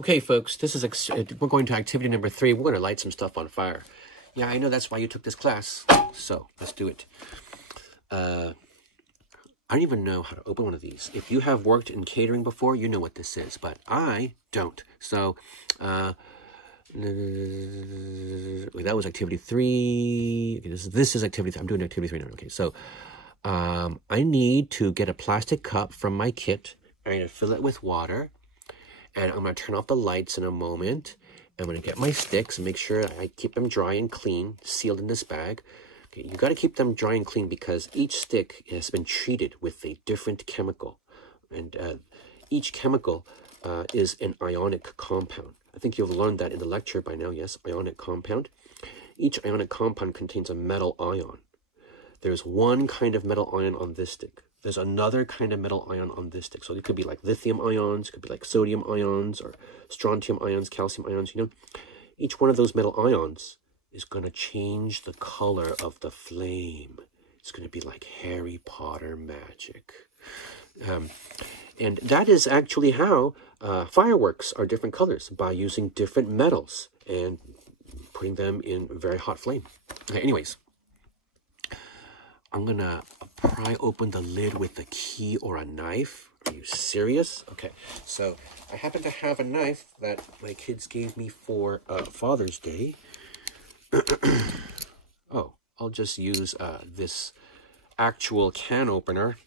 Okay, folks, this is we're going to activity number 3. We're going to light some stuff on fire. Yeah, I know that's why you took this class. So let's do it. I don't even know how to open one of these. If you have worked in catering before, you know what this is, but I don't. So that was activity 3. Okay, this is activity 3. I'm doing activity 3 now. Okay, so I need to get a plastic cup from my kit. I need to fill it with water. And I'm going to turn off the lights in a moment. I'm going to get my sticks and make sure I keep them dry and clean, sealed in this bag. Okay, you got to keep them dry and clean because each stick has been treated with a different chemical. And each chemical is an ionic compound. I think you've learned that in the lecture by now, yes, ionic compound. Each ionic compound contains a metal ion. There's one kind of metal ion on this stick. There's another kind of metal ion on this stick. So it could be like lithium ions, it could be like sodium ions, or strontium ions, calcium ions, you know. Each one of those metal ions is going to change the color of the flame. It's going to be like Harry Potter magic. And that is actually how fireworks are different colors, by using different metals and putting them in a very hot flame. Okay, anyways. I'm going to pry open the lid with a key or a knife. Are you serious? Okay, so I happen to have a knife that my kids gave me for Father's Day. Oh, I'll just use this actual can opener.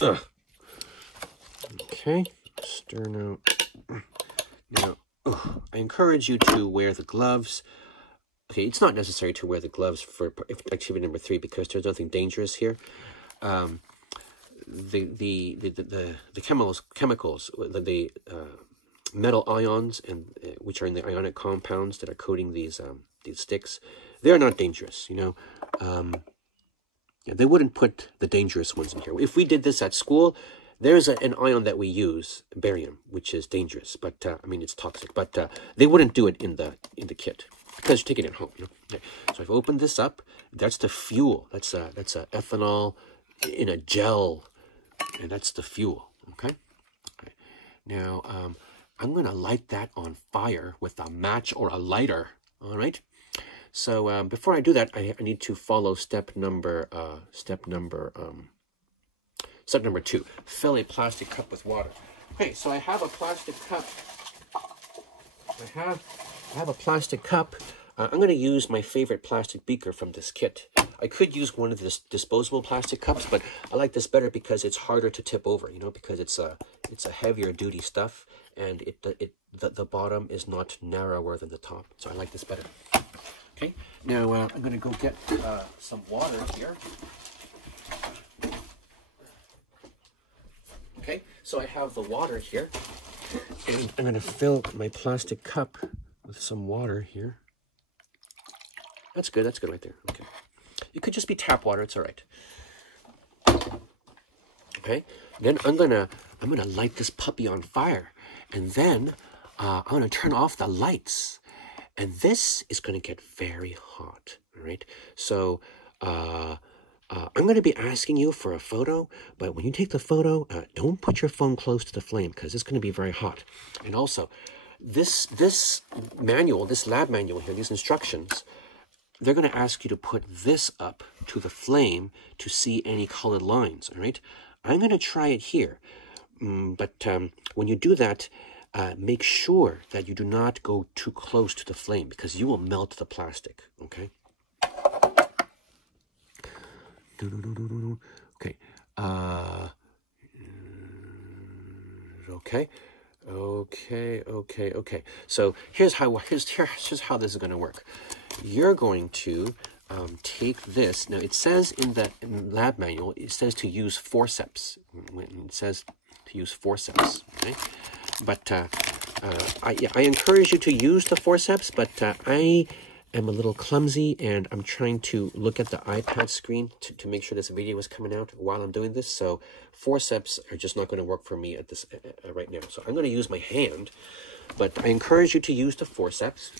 Okay, stir now. Now, I encourage you to wear the gloves. Okay, it's not necessary to wear the gloves for activity number 3 because there's nothing dangerous here. The chemicals, the metal ions, and which are in the ionic compounds that are coating these sticks, they are not dangerous. You know, yeah, they wouldn't put the dangerous ones in here. If we did this at school, there's an ion that we use, barium, which is dangerous, but I mean it's toxic. But they wouldn't do it in the kit. Because you're taking it home, you know. Okay. So I've opened this up. That's the fuel. That's a ethanol in a gel, and that's the fuel. Okay. Okay. Now I'm gonna light that on fire with a match or a lighter. All right. So before I do that, I need to follow step number 2. Fill a plastic cup with water. Okay. So I have a plastic cup. I have a plastic cup. I'm going to use my favorite plastic beaker from this kit. I could use one of the disposable plastic cups, but I like this better because it's harder to tip over, you know, because it's a heavier duty stuff, and the bottom is not narrower than the top. So I like this better. Okay, now I'm going to go get some water here. Okay, so I have the water here. And I'm going to fill my plastic cup with some water here. That's good right there. Okay. It could just be tap water, it's all right. Okay. Then I'm gonna light this puppy on fire. And then I'm gonna turn off the lights. And this is gonna get very hot. All right. So I'm going to be asking you for a photo, but when you take the photo, don't put your phone close to the flame because it's going to be very hot. And also, this manual, this lab manual here, these instructions, they're going to ask you to put this up to the flame to see any colored lines, all right? I'm going to try it here, but when you do that, make sure that you do not go too close to the flame because you will melt the plastic, okay? Okay. Okay. So here's how this is going to work. You're going to take this. Now it says in the lab manual, it says to use forceps. It says to use forceps. Okay. But I encourage you to use the forceps, but I am a little clumsy and I'm trying to look at the iPad screen to make sure this video is coming out while I'm doing this. So forceps are just not going to work for me at this right now. So I'm going to use my hand, but I encourage you to use the forceps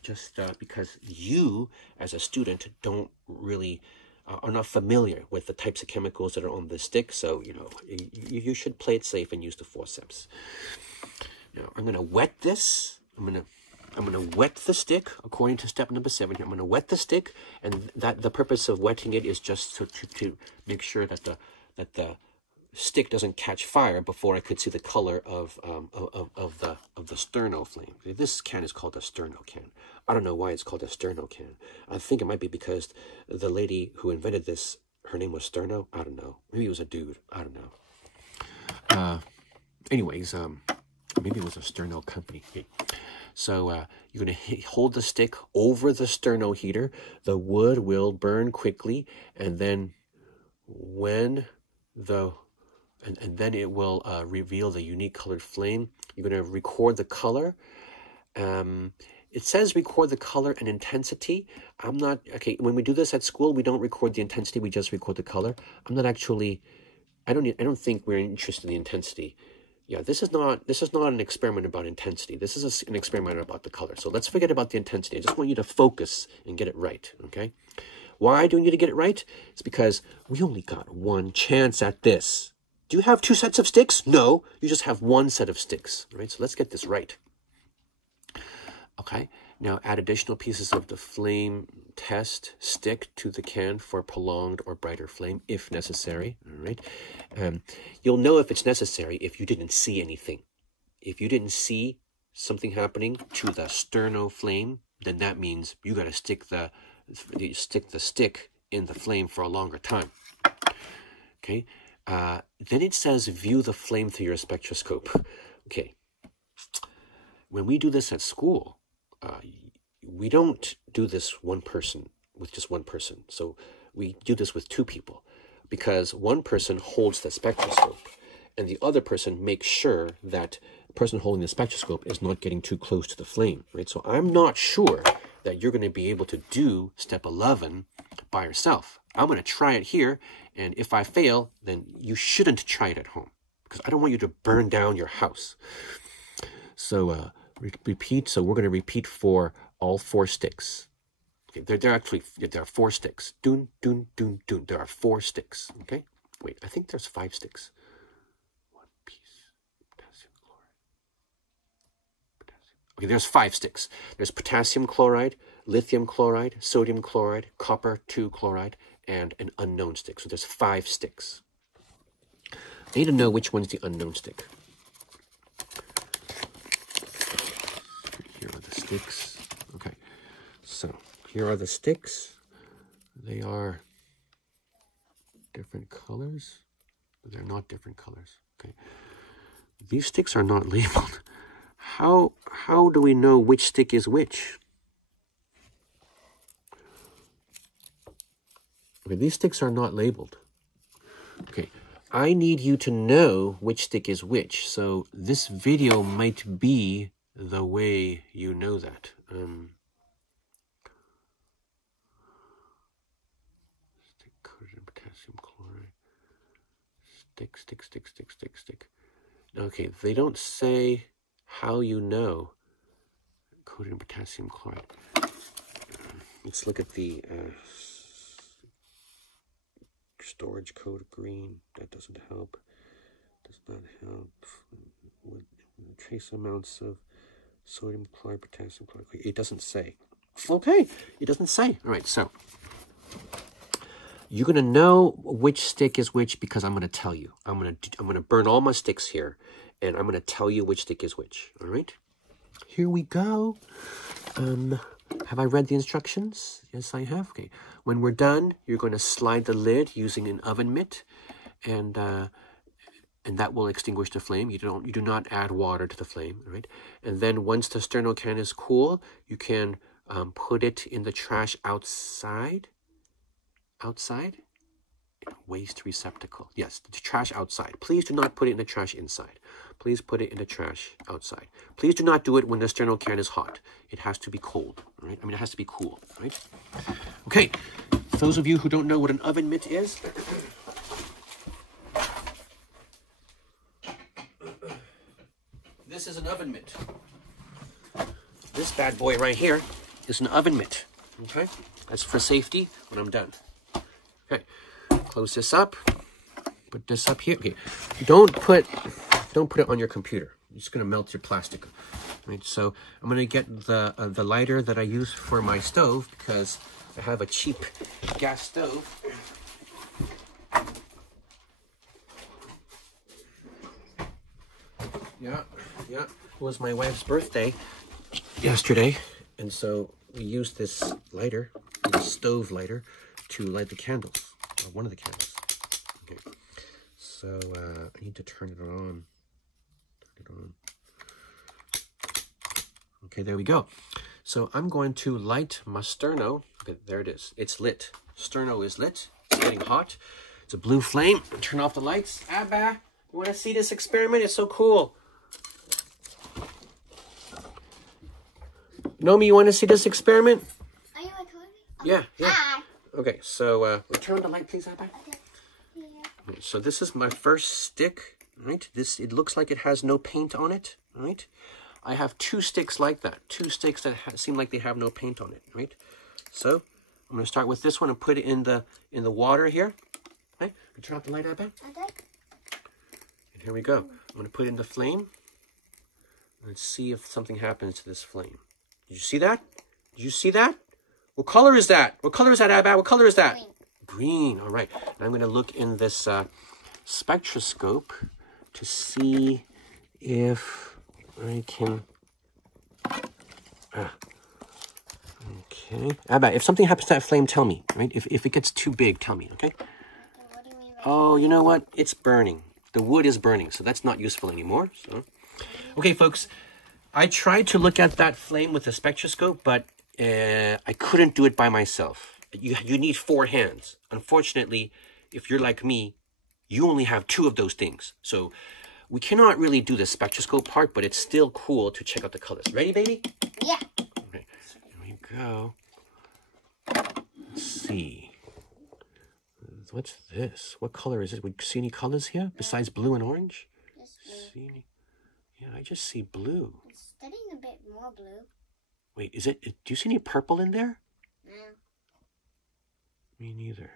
just because you as a student don't really are not familiar with the types of chemicals that are on the stick. So, you know, you should play it safe and use the forceps. Now I'm gonna wet this. I'm gonna wet the stick according to step number 7 here. I'm gonna wet the stick, and that the purpose of wetting it is just to make sure that the stick doesn't catch fire before I could see the color of the sterno flame. This can is called a sterno can. I don't know why it's called a sterno can. I think it might be because the lady who invented this, her name was Sterno. I don't know. Maybe it was a dude. I don't know. Anyways, maybe it was a sterno company. Okay. So you're going to hold the stick over the sterno heater. The wood will burn quickly, and then when and then it will reveal the unique colored flame. You're going to record the color. It says record the color and intensity. I'm not, okay, when we do this at school, we don't record the intensity, we just record the color. I'm not actually, I don't think we're interested in the intensity. Yeah, this is not an experiment about intensity. This is an experiment about the color. So let's forget about the intensity. I just want you to focus and get it right, okay? Why do we need to get it right? It's because we only got one chance at this. Do you have 2 sets of sticks? No, you just have 1 set of sticks, right? So let's get this right. Okay, now add additional pieces of the flame test stick to the can for prolonged or brighter flame if necessary, all right? You'll know if it's necessary if you didn't see anything. If you didn't see something happening to the sterno flame, then that means you got to stick the stick in the flame for a longer time, okay? Then it says view the flame through your spectroscope. Okay, when we do this at school, we don't do this with just one person. So we do this with 2 people, because one person holds the spectroscope and the other person makes sure that the person holding the spectroscope is not getting too close to the flame, right? So I'm not sure that you're going to be able to do step 11 by yourself. I'm going to try it here, and if I fail, then you shouldn't try it at home, because I don't want you to burn down your house. So repeat. So we're going to repeat for all 4 sticks. Okay, there are 4 sticks. Dun, dun, dun, dun. There are 4 sticks. Okay. Wait, I think there's 5 sticks. 1 piece. Potassium chloride. Okay, there's 5 sticks. There's potassium chloride, lithium chloride, sodium chloride, copper 2 chloride, and an unknown stick. So there's 5 sticks. I need to know which one's the unknown stick. Here are the sticks. Okay, so here are the sticks. They are different colors. They're not different colors. Okay, these sticks are not labeled. How do we know which stick is which? Okay, these sticks are not labeled. Okay, I need you to know which stick is which. So this video might be the way you know that. Stick coated in potassium chloride. Stick. Okay, they don't say how you know coated in potassium chloride. Let's look at the storage code green. That doesn't help. Does not help. With trace amounts of sodium chloride, potassium chloride. It doesn't say. Okay, it doesn't say. All right, so you're gonna know which stick is which because I'm gonna tell you. I'm gonna burn all my sticks here, and I'm gonna tell you which stick is which. All right, here we go. Have I read the instructions? Yes, I have. Okay. When we're done, you're going to slide the lid using an oven mitt, and that will extinguish the flame. You do not add water to the flame, right? And then once the sterno can is cool, you can put it in the trash outside. Waste receptacle. Yes, the trash outside. Please do not put it in the trash inside. Please put it in the trash outside. Please do not do it when the sterno can is hot. It has to be cold, right? I mean, it has to be cool, right? Okay, for those of you who don't know what an oven mitt is, this is an oven mitt. This bad boy right here is an oven mitt, okay? That's for safety when I'm done. Okay, close this up. Put this up here. Okay, don't put it on your computer. It's going to melt your plastic. Right, so I'm going to get the lighter that I use for my stove because I have a cheap gas stove. Yeah. It was my wife's birthday yesterday, and so we used this lighter, this stove lighter, to light the candles, or one of the candles. Okay, so I need to turn it on. Okay, there we go. So I'm going to light my sterno. Okay, there it is. It's lit. Sterno is lit. It's getting hot. It's a blue flame. Turn off the lights. Abba, you want to see this experiment? It's so cool. Nomi, you want to see this experiment? Are you recording? Yeah. Hi. Okay, so turn on the light, please, Abba. Okay. Yeah. Okay, so this is my first stick, right? It looks like it has no paint on it, right? I have 2 sticks like that. 2 sticks that seem like they have no paint on it, right? So I'm going to start with this one and put it in the water here. Okay, turn off the light, Abba. Okay. And here we go. I'm going to put it in the flame. Let's see if something happens to this flame. Did you see that? Did you see that? What color is that? What color is that, Abba? What color is that? Green. Green. All right. And I'm going to look in this spectroscope to see if I can... Okay. Abba, if something happens to that flame, tell me. Right? If it gets too big, tell me. Okay? What do you mean by Oh, you know what? It's burning. The wood is burning, so that's not useful anymore. So, okay, folks. I tried to look at that flame with a spectroscope, but I couldn't do it by myself. You need 4 hands. Unfortunately, if you're like me, you only have 2 of those things. So we cannot really do the spectroscope part, but it's still cool to check out the colors. Ready, baby? Yeah. Okay, here we go. Let's see. What's this? What color is it? We see any colors here besides blue and orange? Just blue. See any? Yeah, I just see blue. It's getting a bit more blue. Wait, do you see any purple in there? No. Me neither.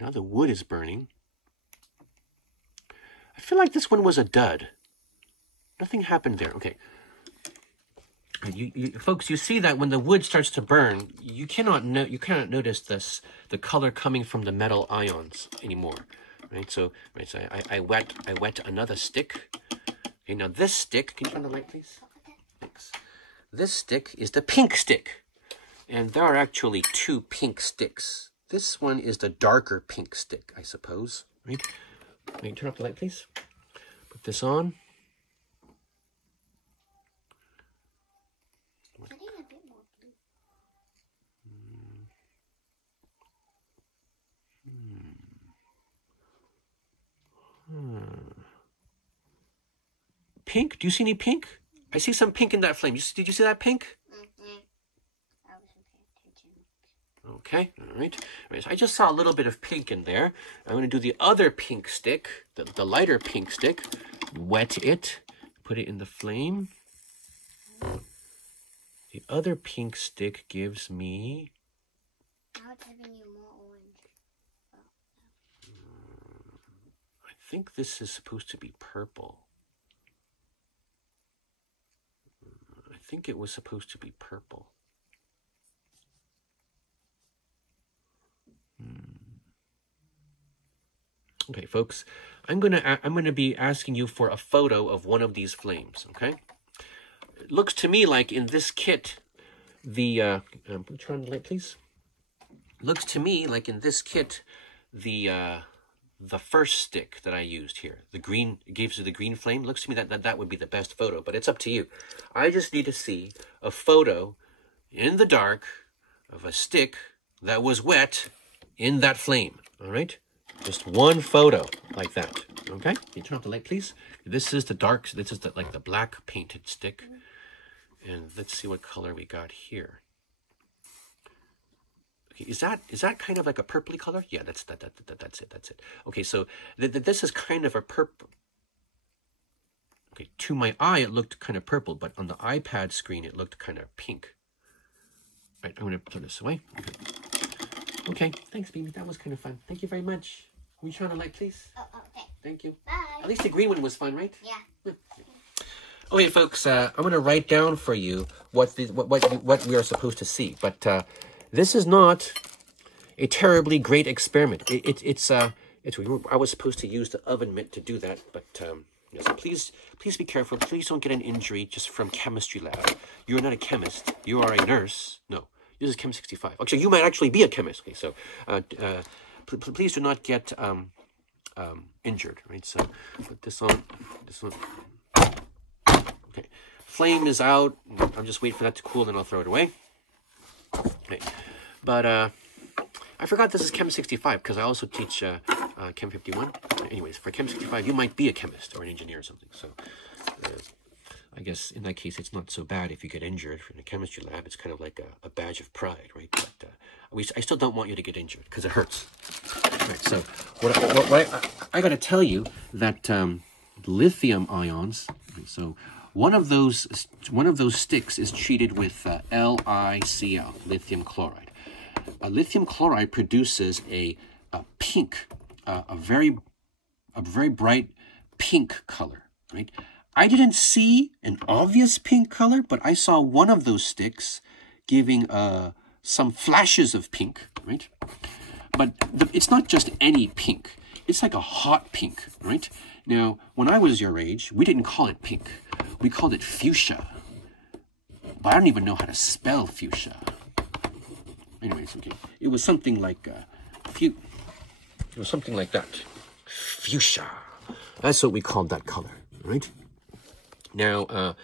Now the wood is burning. I feel like this one was a dud. Nothing happened there. Okay. Folks, you see that when the wood starts to burn, you cannot notice the color coming from the metal ions anymore. Right, so I wet another stick. Okay, now this stick, can you turn the light, please? Thanks. This stick is the pink stick, and there are actually 2 pink sticks. This one is the darker pink stick, I suppose. Right? Can you turn off the light, please? Put this on. Getting a bit more blue. Pink? Do you see any pink? I see some pink in that flame. Did you see that pink? I wasn't paying attention. Okay, all right. So I just saw a little bit of pink in there. I'm going to do the other pink stick, the lighter pink stick. Wet it. Put it in the flame. The other pink stick gives me... Now it's giving you more orange. I think this is supposed to be purple. I think it was supposed to be purple. Okay, folks, I'm gonna be asking you for a photo of one of these flames. Okay, it looks to me like in this kit, turn on the light, please. Looks to me like in this kit, the first stick that I used here, the green, gives you the green flame. Looks to me that would be the best photo, but it's up to you. I just need to see a photo in the dark of a stick that was wet in that flame. All right, just one photo like that. Okay, can you turn off the light, please? This is the dark. This is like the black painted stick, and let's see what color we got here. Is that kind of like a purpley color? Yeah, that's it. Okay, so this is kind of a purple. Okay, to my eye it looked kind of purple, but on the iPad screen it looked kind of pink. All right, I'm gonna put this away. Okay, thanks, baby. That was kind of fun. Thank you very much. Will you turn on the light, please? Oh, okay. Thank you. Bye. At least the green one was fun, right? Yeah. Okay, folks, I'm going to write down for you what we are supposed to see. But this is not a terribly great experiment. I was supposed to use the oven mitt to do that, but yeah, so please be careful. Please don't get an injury just from chemistry lab. You're not a chemist. You are a nurse. No, this is Chem 65. Actually, you might actually be a chemist. Okay, so please do not get injured. Right. So put this on. This one. Okay, flame is out. I'm just waiting for that to cool, then I'll throw it away. Okay, but I forgot this is Chem 65 because I also teach Chem 51. Anyways, for Chem 65, you might be a chemist or an engineer or something. So I guess in that case, it's not so bad if you get injured in a chemistry lab. It's kind of like a badge of pride, right? But I still don't want you to get injured because it hurts. Right, so I got to tell you that lithium ions. So one of those sticks is treated with LiCl, lithium chloride. Lithium chloride produces a pink, a very bright pink color, right? I didn't see an obvious pink color, but I saw one of those sticks giving some flashes of pink, right? But it's not just any pink. It's like a hot pink, right? Now, when I was your age, we didn't call it pink. We called it fuchsia. But I don't even know how to spell fuchsia. Anyways, okay. It was something like it was something like that. Fuchsia. That's what we called that color, right? Now,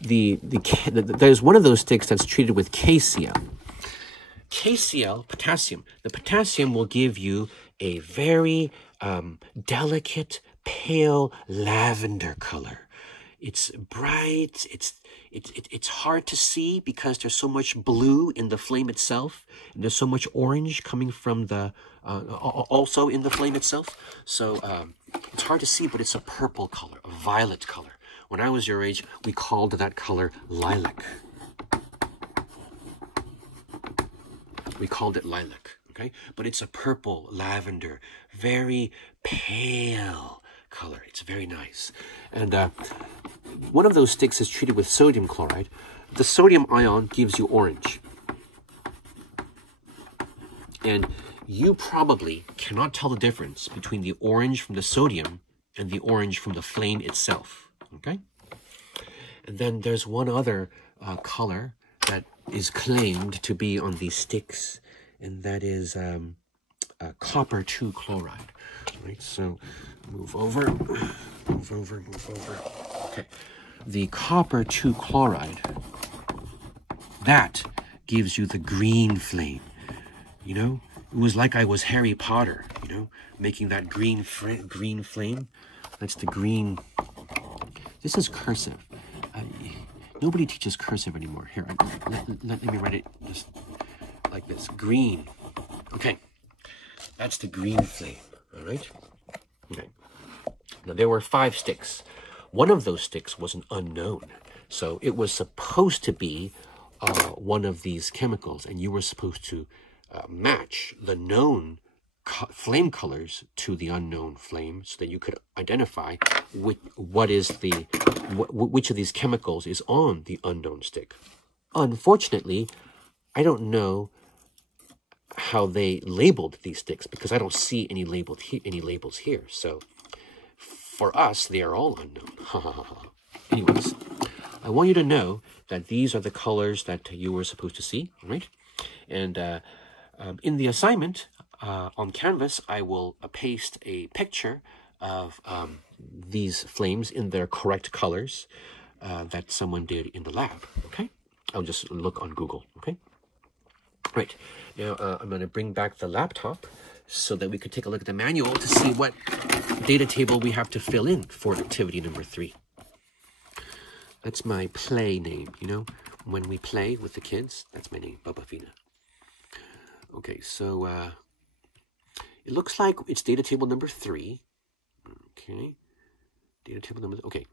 there's one of those sticks that's treated with KCl. KCl, potassium. The potassium will give you a very delicate, pale lavender color. It's bright. It's hard to see because there's so much blue in the flame itself, and there's so much orange coming from the also in the flame itself. So it's hard to see, but it's a purple color, a violet color. When I was your age, we called that color lilac. We called it lilac, okay? But it's a purple, lavender, very pale color. It's very nice. And one of those sticks is treated with sodium chloride. The sodium ion gives you orange. And you probably cannot tell the difference between the orange from the sodium and the orange from the flame itself, okay? And then there's one other color that is claimed to be on these sticks, and that is copper 2 chloride. Right, so move over. Okay, the copper 2 chloride, that gives you the green flame. You know, it was like I was Harry Potter, you know, making that green flame. That's the green. This is cursive. Nobody teaches cursive anymore. Here, let me write it just like this. Green. Okay. That's the green flame. All right? Okay. Now, there were 5 sticks. One of those sticks was an unknown. So it was supposed to be one of these chemicals, and you were supposed to match the known flame colors to the unknown flame so that you could identify which of these chemicals is on the unknown stick. Unfortunately, I don't know how they labeled these sticks because I don't see any labels here. So for us, they are all unknown. Anyways, I want you to know that these are the colors that you were supposed to see, right? And in the assignment on Canvas, I will paste a picture of these flames in their correct colors that someone did in the lab, okay? I'll just look on Google, okay? Right, now I'm going to bring back the laptop so that we could take a look at the manual to see what data table we have to fill in for activity number 3. That's my play name, you know? When we play with the kids, that's my name, Baba Fina. Okay, so it looks like it's data table number 3. Okay, data table number, okay.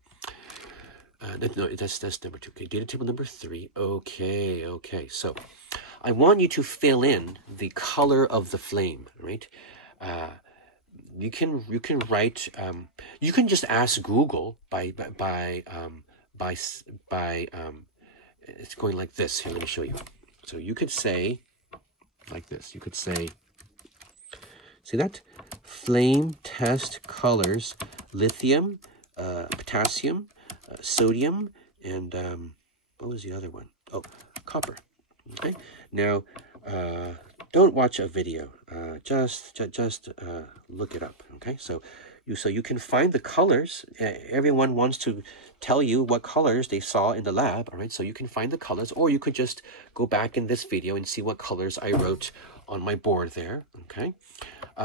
No, that's number 2. Okay, data table number 3. Okay. So I want you to fill in the color of the flame, right? you can write. You can just ask Google by it's going like this. Here, let me show you. So you could say like this. You could say, see that? Flame test colors, lithium, potassium, sodium, and what was the other one? Oh, copper. Okay. Now, don't watch a video. Just look it up. Okay. So you can find the colors. Everyone wants to tell you what colors they saw in the lab. All right. So you can find the colors, or you could just go back in this video and see what colors I wrote on my board there. Okay.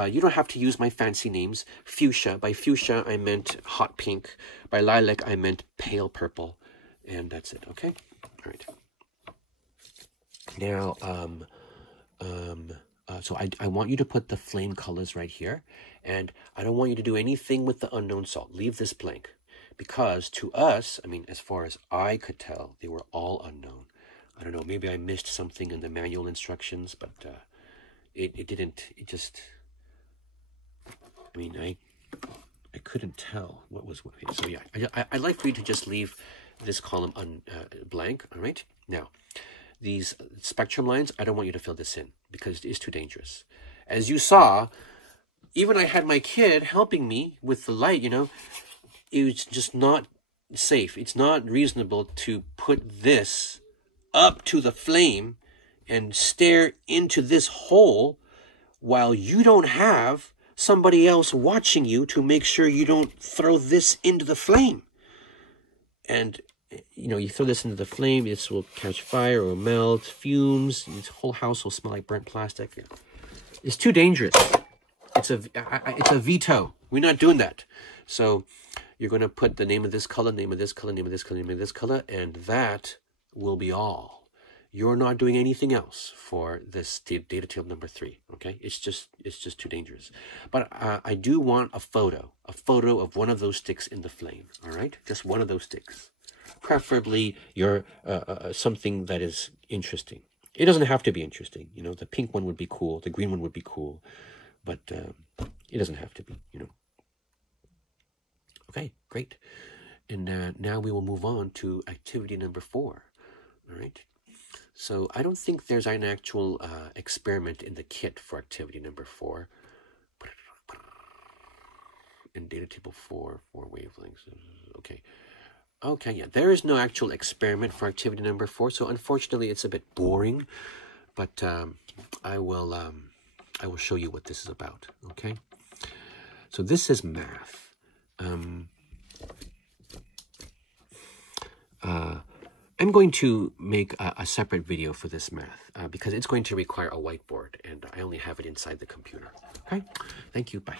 You don't have to use my fancy names. Fuchsia. By fuchsia, I meant hot pink. By lilac, I meant pale purple. And that's it. Okay. All right. Now, so I want you to put the flame colors right here. And I don't want you to do anything with the unknown salt. Leave this blank. Because to us, I mean, as far as I could tell, they were all unknown. I don't know, maybe I missed something in the manual instructions, but it didn't, it just, I mean, I couldn't tell what was what. So yeah, I'd like for you to just leave this column blank, all right? Now, these spectrum lines, I don't want you to fill this in because it's too dangerous. As you saw, even I had my kid helping me with the light, you know, it was just not safe. It's not reasonable to put this up to the flame and stare into this hole while you don't have somebody else watching you to make sure you don't throw this into the flame. And you know, you throw this into the flame, this will catch fire or melt, fumes, this whole house will smell like burnt plastic. It's too dangerous. It's a veto. We're not doing that. So you're going to put the name of this color, name of this color, name of this color, name of this color, and that will be all. You're not doing anything else for this data table number 3, okay? It's just too dangerous. But I do want a photo of one of those sticks in the flame, all right? Just one of those sticks. Preferably your something that is interesting. It doesn't have to be interesting. You know, the pink one would be cool. The green one would be cool. But it doesn't have to be, you know. Okay, great. And now we will move on to activity number 4. All right. So I don't think there's an actual experiment in the kit for activity number 4. In data table 4 wavelengths. Okay. Okay, yeah, there is no actual experiment for activity number 4, so unfortunately it's a bit boring, but I will show you what this is about, okay? So this is math. I'm going to make a separate video for this math because it's going to require a whiteboard, and I only have it inside the computer, okay? Thank you, bye.